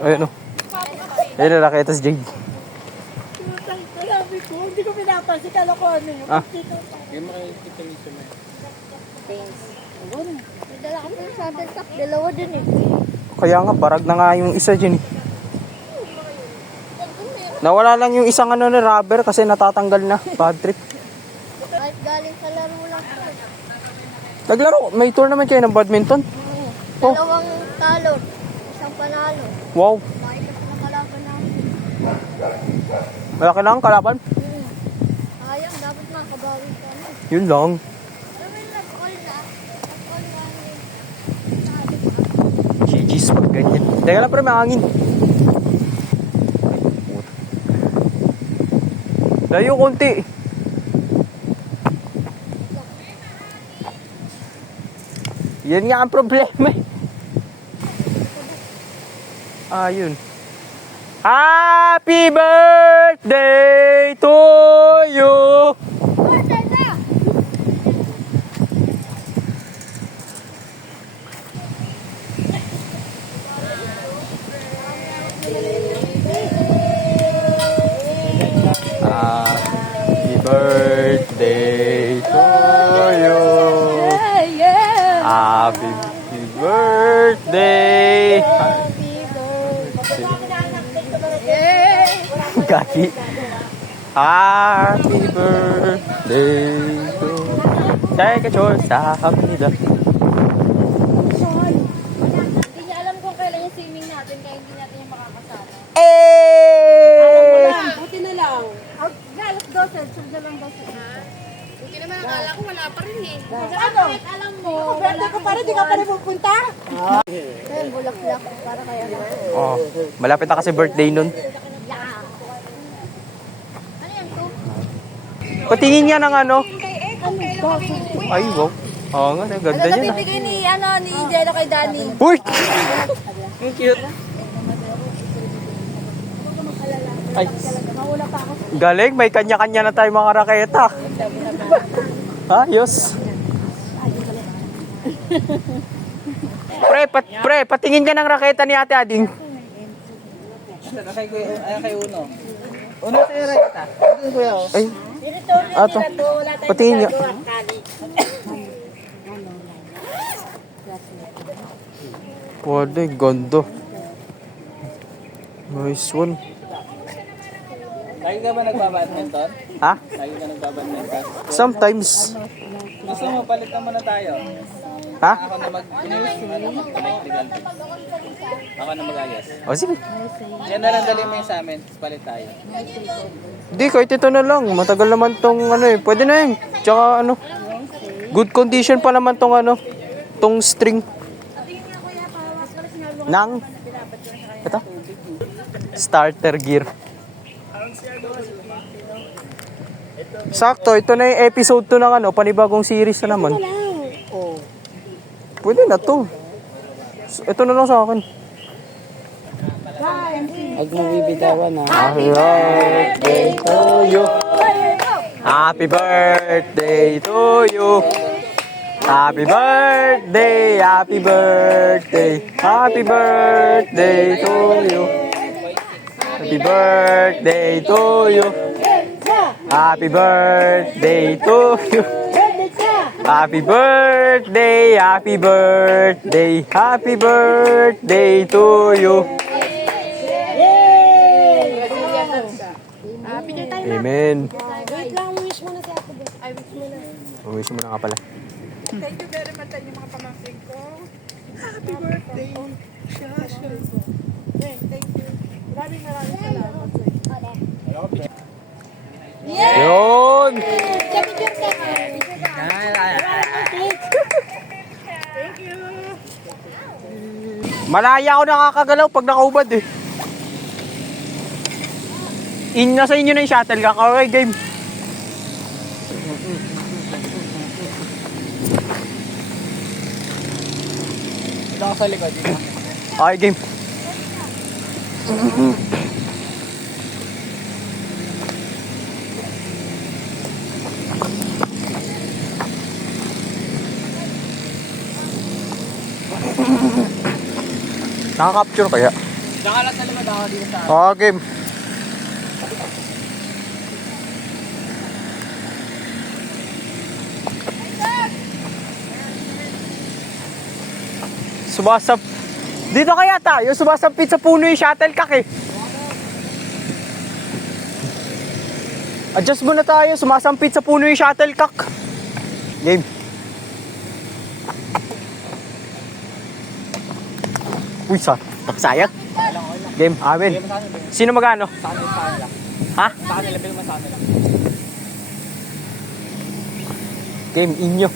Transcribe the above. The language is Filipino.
Ayun o. Ayun na nakita si Jade. Hindi ko pinapansin. Kala ko ano yun. Yung makikita nito na. Thanks. May dala kami ng shuttle truck. Dalawa din eh. Kaya nga, barag na nga yung isa dyan eh. Nawala lang yung isang ano na rubber kasi natatanggal na. Bad trip. Kahit galing sa laro lang. Naglaro, may tournament kayo ng badminton? Oh. Dalawang talo. Isang panalo. Wow. Makita ko ng kalaban namin. Malaki lang ang kalaban. Sayang, dapat makabawi kami. Yun lang. Kami nag-call na. Nag-call na. GG's pag ganyan. Teka lang pero may hangin. Layo konti. Yan nga ang problema eh. Ayun. Happy birthday to you. Happy birthday to you. Happy birthday. Kaki. Happy birthday to you. Take a choice sa kapila. Hindi niya alam kung kailan yung swimming natin, kaya hindi natin yung makakasama. Eh! Buti na lang. Alas 12, sunod lang 12. Buti naman, akala ko wala pa rin eh. Ano? Alam mo. Birthday ko pa rin, di ka pa rin pupunta? Ayun, bulak-bulak. Para kaya. Oh, malapit na kasi birthday nun. Ano yan to? Patingin niya ng ano. Ano to? Ay, wow. Oo nga, ang ganda niya. Bibigay ni Jello kay Danny. Uy! Ang cute. Ay. Galing, may kanya-kanya na tayo mga raketa. Ayos. Pre, patingin ka ng raketa ni Ate Ading. Kay Uno. Uno sa'yo rin ita. Ito kuya o. Ay, ato. Patingin niya. Pwede, gondo. Nice one. Lagi ka ba nagbabadminton? Ha? Lagi ka nagbabadminton? Sometimes. Gusto mo, palit na muna tayo. Ha? Ako na mag-electrical. Ako na mag-ayos. O sige. Yan na lang dali mo yung sa amin. Tapos palit tayo. Di, kahit ito na lang. Matagal naman tong ano eh. Pwede na yun. Tsaka ano. Good condition pa naman tong ano. Tong string. Nang. Ito. Starter gear. Sakto. Ito na yung episode 2 ng ano. Panibagong series na naman. Pwede na to. Ito na lang sa akin. Huwag mo bibitawan ha. Happy birthday to you. Happy birthday to you. Happy birthday, happy birthday, happy birthday to you. Happy birthday to you. Happy birthday to you. Happy birthday, happy birthday, happy birthday to you. Amen. Wait lang, wish mo na si Ate Beth. Ay, wish mo na. Wish mo na nga pala. Thank you very much sa inyo mga pamangkin ko. Happy birthday. Thank you. Maraming salamat. Yun! Thank you. Malaya ako nakakagalaw pag nakaubad eh. Nasa inyo na yung shuttle ka. Okay, game. Ito ako sa likod. Okay, game. Nakaka-capture kaya? Diyan ka lang sa limad ako dito sa... Oo, game. Sumasap... Dito kaya tayo, sumasampit sa puno yung shuttlecock eh. Adjust muna tayo, sumasampit sa puno yung shuttlecock. Game. Uy, sayang. Game, amin. Sino magano? Sa kanila. Ha? Sa kanila, bilhin mo sa kanila. Game, inyo.